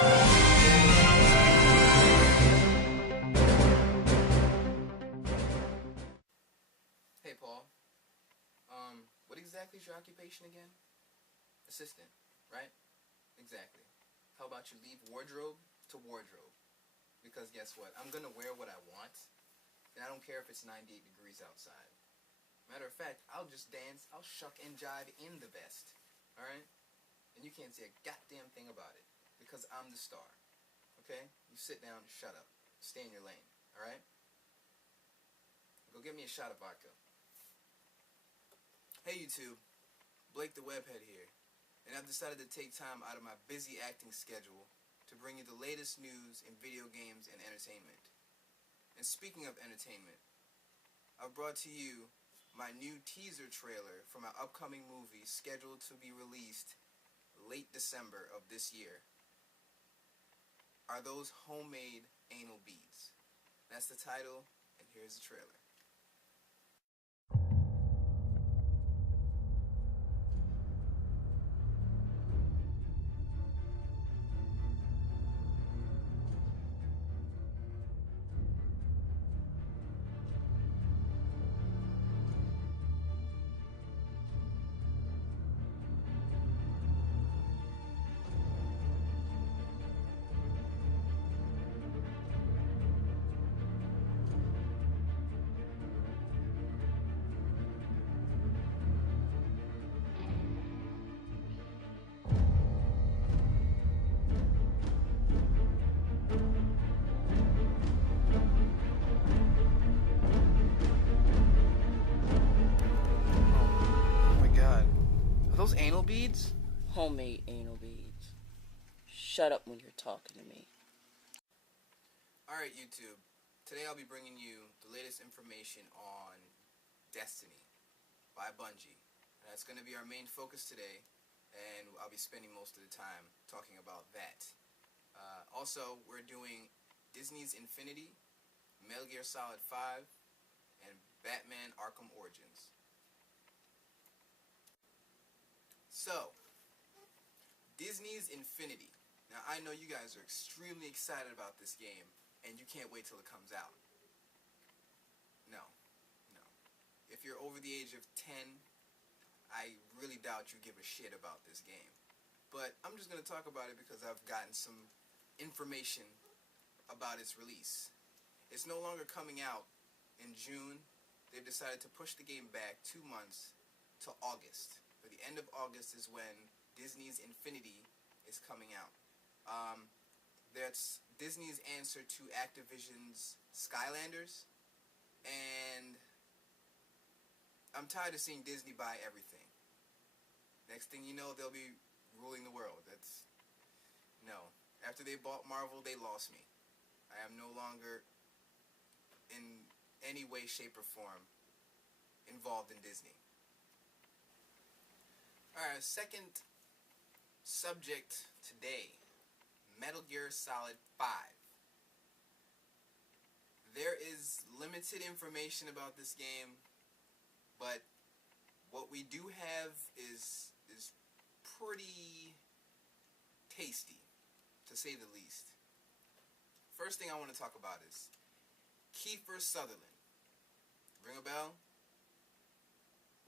Hey Paul, what exactly is your occupation again? Assistant, right? Exactly. How about you leave wardrobe to wardrobe? Because guess what? I'm gonna wear what I want, and I don't care if it's 98 degrees outside. Matter of fact, I'll just dance, I'll shuck and jive in the vest, alright? And you can't say a goddamn thing about it, because I'm the star, okay? You sit down, shut up, stay in your lane, alright? Go get me a shot of vodka. Hey YouTube, Blake the Webbhead here, and I've decided to take time out of my busy acting schedule to bring you the latest news in video games and entertainment. And speaking of entertainment, I've brought to you my new teaser trailer for my upcoming movie scheduled to be released late December of this year. Are those homemade anal beads? That's the title, and here's the trailer. Those anal beads? Homemade anal beads. Shut up when you're talking to me. Alright YouTube, today I'll be bringing you the latest information on Destiny by Bungie. And that's going to be our main focus today, and I'll be spending most of the time talking about that. Also, we're doing Disney's Infiniti, Metal Gear Solid 5, and Batman Arkhem Origins. So, Disney's Infiniti. Now, I know you guys are extremely excited about this game, and you can't wait till it comes out. No. If you're over the age of 10, I really doubt you give a shit about this game. But I'm just going to talk about it because I've gotten some information about its release. It's no longer coming out in June. They've decided to push the game back 2 months to August. For the end of August is when Disney's Infiniti is coming out. That's Disney's answer to Activision's Skylanders, and I'm tired of seeing Disney buy everything. Next thing you know, they'll be ruling the world. No. After they bought Marvel, they lost me. I am no longer in any way, shape, or form involved in Disney. Alright, second subject today, Metal Gear Solid 5. There is limited information about this game, but what we do have is pretty tasty, to say the least. First thing I want to talk about is Kiefer Sutherland. Ring a bell?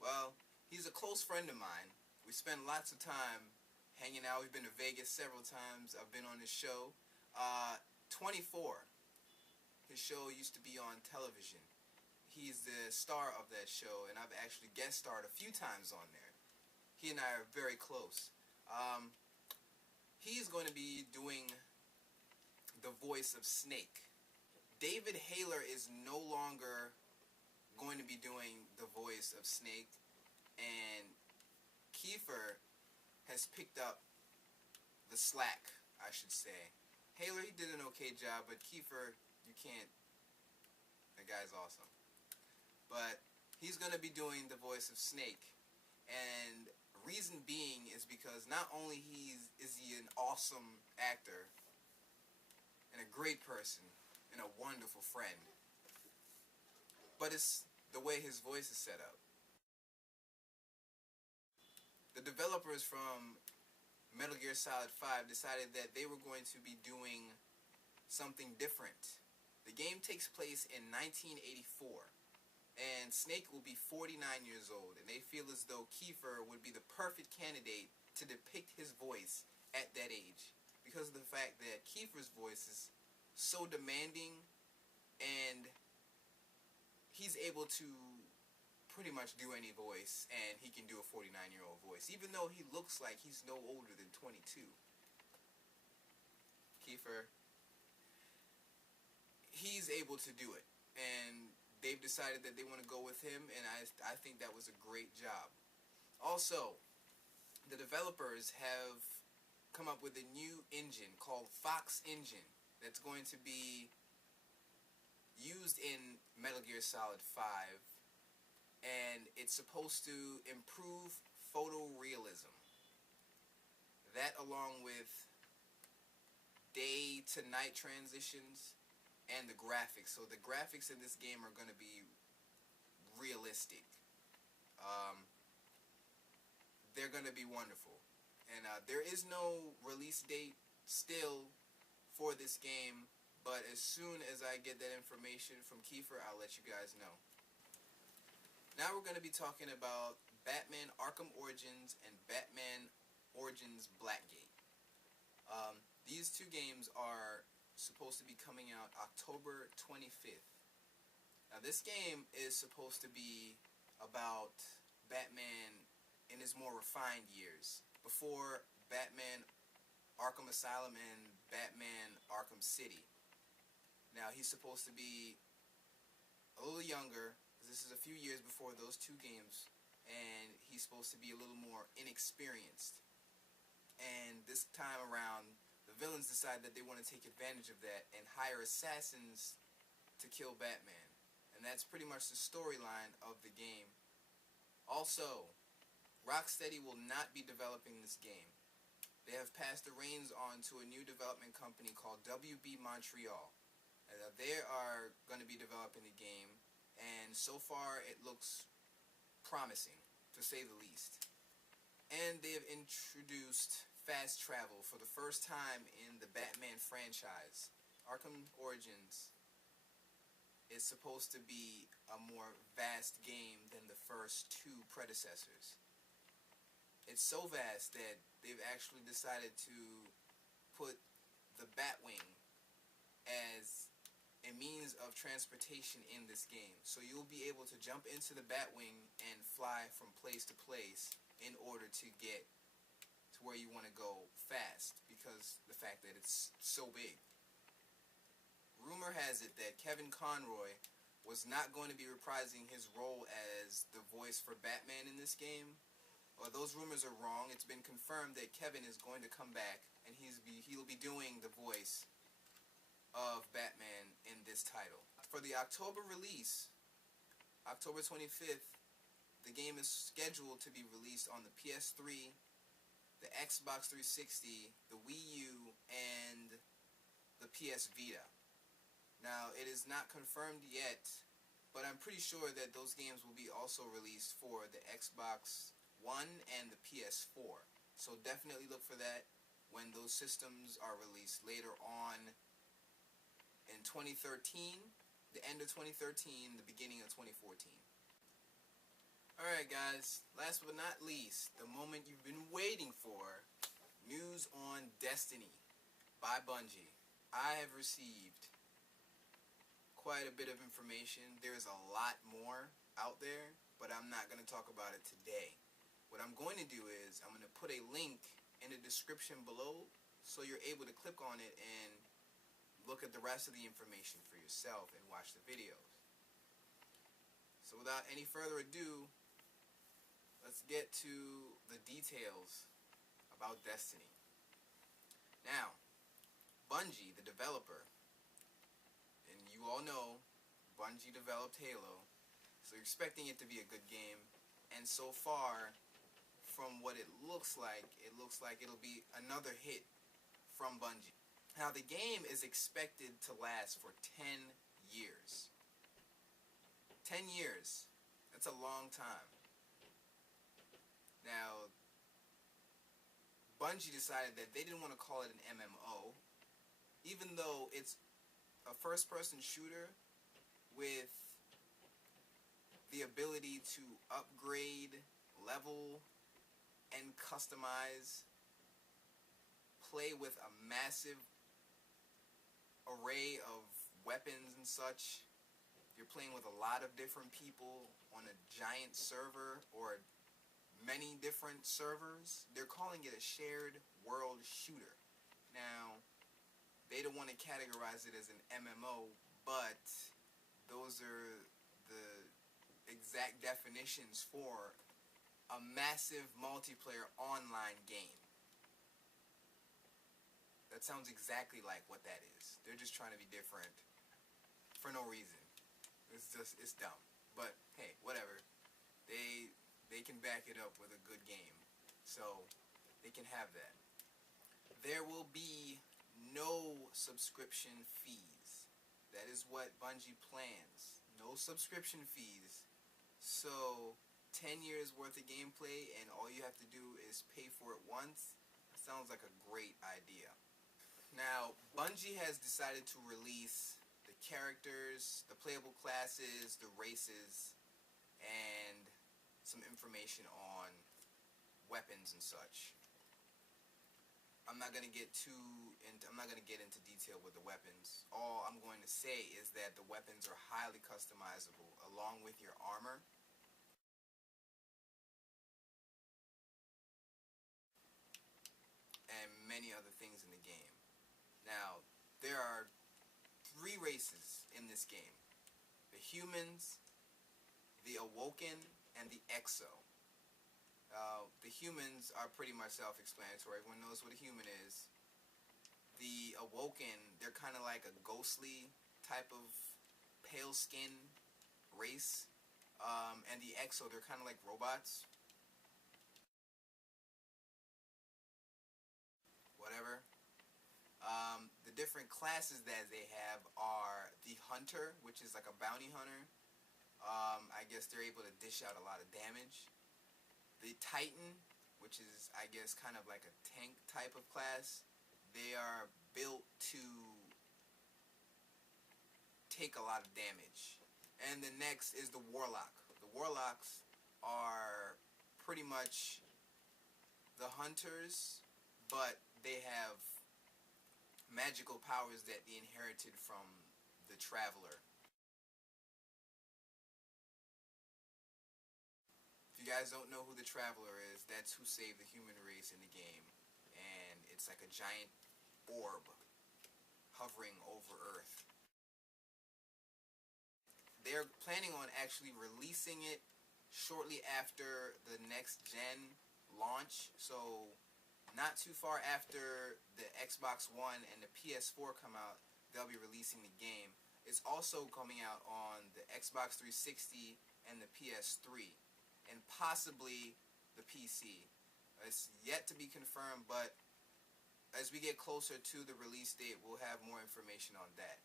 Well, he's a close friend of mine. We spend lots of time hanging out. We've been to Vegas several times. I've been on his show. 24. His show used to be on television. He's the star of that show, and I've actually guest starred a few times on there. He and I are very close. He's going to be doing the voice of Snake. David Hayler is no longer going to be doing the voice of Snake, and Kiefer has picked up the slack, I should say. Hayler, he did an okay job, but Kiefer, you can't. That guy's awesome. But he's going to be doing the voice of Snake, and reason being is because not only is he an awesome actor and a great person and a wonderful friend, but it's the way his voice is set up. The developers from Metal Gear Solid 5 decided that they were going to be doing something different. The game takes place in 1984, and Snake will be 49 years old, and they feel as though Kiefer would be the perfect candidate to depict his voice at that age, because of the fact that Kiefer's voice is so demanding, and he's able to pretty much do any voice, and he can do a 49-year-old voice, even though he looks like he's no older than 22. Kiefer, he's able to do it, and they've decided that they want to go with him, and I think that was a great job. Also, the developers have come up with a new engine called Fox Engine that's going to be used in Metal Gear Solid 5, and it's supposed to improve photorealism. That, along with day to night transitions and the graphics. So the graphics in this game are going to be realistic. They're going to be wonderful. And there is no release date still for this game, but as soon as I get that information from Kiefer, I'll let you guys know. Now we're going to be talking about Batman Arkham Origins and Batman Origins BlackGate. These two games are supposed to be coming out October 25th. Now this game is supposed to be about Batman in his more refined years, before Batman Arkham Asylum and Batman Arkham City. Now he's supposed to be a little younger, because this is a few years before those two games, and he's supposed to be a little more inexperienced. And this time around, the villains decide that they want to take advantage of that and hire assassins to kill Batman. And that's pretty much the storyline of the game. Also, Rocksteady will not be developing this game. They have passed the reins on to a new development company called WB Montreal. And they are going to be developing the game, and so far it looks promising, to say the least. And they have introduced fast travel for the first time in the Batman franchise. Arkham Origins is supposed to be a more vast game than the first two predecessors. It's so vast that they've actually decided to put the Batwing as a means of transportation in this game. So you'll be able to jump into the Batwing and fly from place to place in order to get to where you want to go fast, because the fact that it's so big. Rumor has it that Kevin Conroy was not going to be reprising his role as the voice for Batman in this game. Well, those rumors are wrong. It's been confirmed that Kevin is going to come back, and he'll be doing the voice of Batman in this title. For the October release, October 25th, the game is scheduled to be released on the PS3, the Xbox 360, the Wii U, and the PS Vita. Now, it is not confirmed yet, but I'm pretty sure that those games will be also released for the Xbox One and the PS4. So definitely look for that when those systems are released later on in 2013, the end of 2013, the beginning of 2014. Alright guys, last but not least, the moment you've been waiting for, news on Destiny by Bungie. I have received quite a bit of information. There's a lot more out there, but I'm not going to talk about it today. What I'm going to do is I'm going to put a link in the description below so you're able to click on it and look at the rest of the information for yourself and watch the videos. So without any further ado, let's get to the details about Destiny. Now, Bungie, the developer, and you all know Bungie developed Halo, so you're expecting it to be a good game, and so far, from what it looks like it'll be another hit from Bungie. Now, the game is expected to last for 10 years. 10 years. That's a long time. Now, Bungie decided that they didn't want to call it an MMO, even though it's a first-person shooter with the ability to upgrade, level, and customize, play with a massive array of weapons and such. You're playing with a lot of different people on a giant server or many different servers. They're calling it a shared world shooter. Now, they don't want to categorize it as an MMO, but those are the exact definitions for a massive multiplayer online game. That sounds exactly like what that is. They're just trying to be different for no reason. It's dumb. But hey, whatever. They can back it up with a good game. So they can have that. There will be no subscription fees. That is what Bungie plans. No subscription fees. So 10 years worth of gameplay and all you have to do is pay for it once. That sounds like a great idea. Now, Bungie has decided to release the characters, the playable classes, the races, and some information on weapons and such. I'm not going to get into detail with the weapons. All I'm going to say is that the weapons are highly customizable along with your armor. And many other things in the game. Now, there are 3 races in this game. The humans, the awoken, and the exo. The humans are pretty much self-explanatory. Everyone knows what a human is. The awoken, they're kind of like a ghostly type of pale skin race. And the exo, they're kind of like robots. Whatever. The different classes that they have are the hunter, which is like a bounty hunter. I guess they're able to dish out a lot of damage. The titan, which is, I guess, kind of like a tank type of class. They are built to take a lot of damage. And the next is the warlock. The warlocks are pretty much the hunters, but they have magical powers that they inherited from the traveler. If you guys don't know who the traveler is, that's who saved the human race in the game. And it's like a giant orb hovering over Earth. They're planning on actually releasing it shortly after the next gen launch. So not too far after the Xbox One and the PS4 come out, they'll be releasing the game. It's also coming out on the Xbox 360 and the PS3, and possibly the PC. It's yet to be confirmed, but as we get closer to the release date, we'll have more information on that.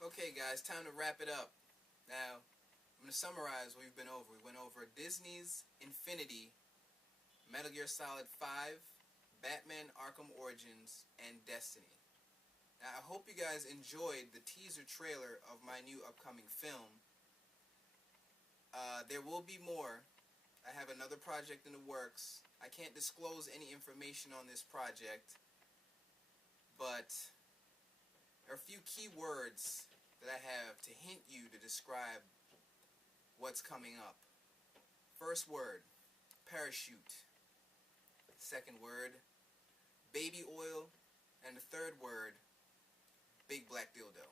Okay guys, time to wrap it up. Now, I'm going to summarize what we've been over. We went over Disney's Infiniti, Metal Gear Solid 5, Batman Arkham Origins, and Destiny. Now, I hope you guys enjoyed the teaser trailer of my new upcoming film. There will be more. I have another project in the works. I can't disclose any information on this project, but there are a few key words that I have to hint you to describe what's coming up. First word, parachute. Second word, baby oil. And the third word, big black dildo.